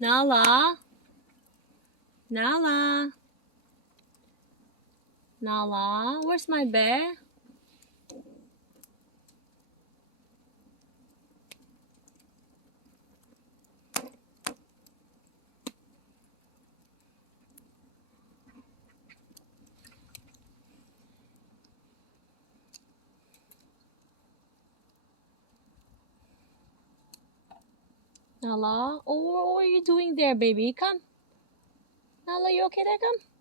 Nala? Nala? Nala? Where's my bear? Nala? Oh, what are you doing there, baby? Come. Nala, you okay there? Come.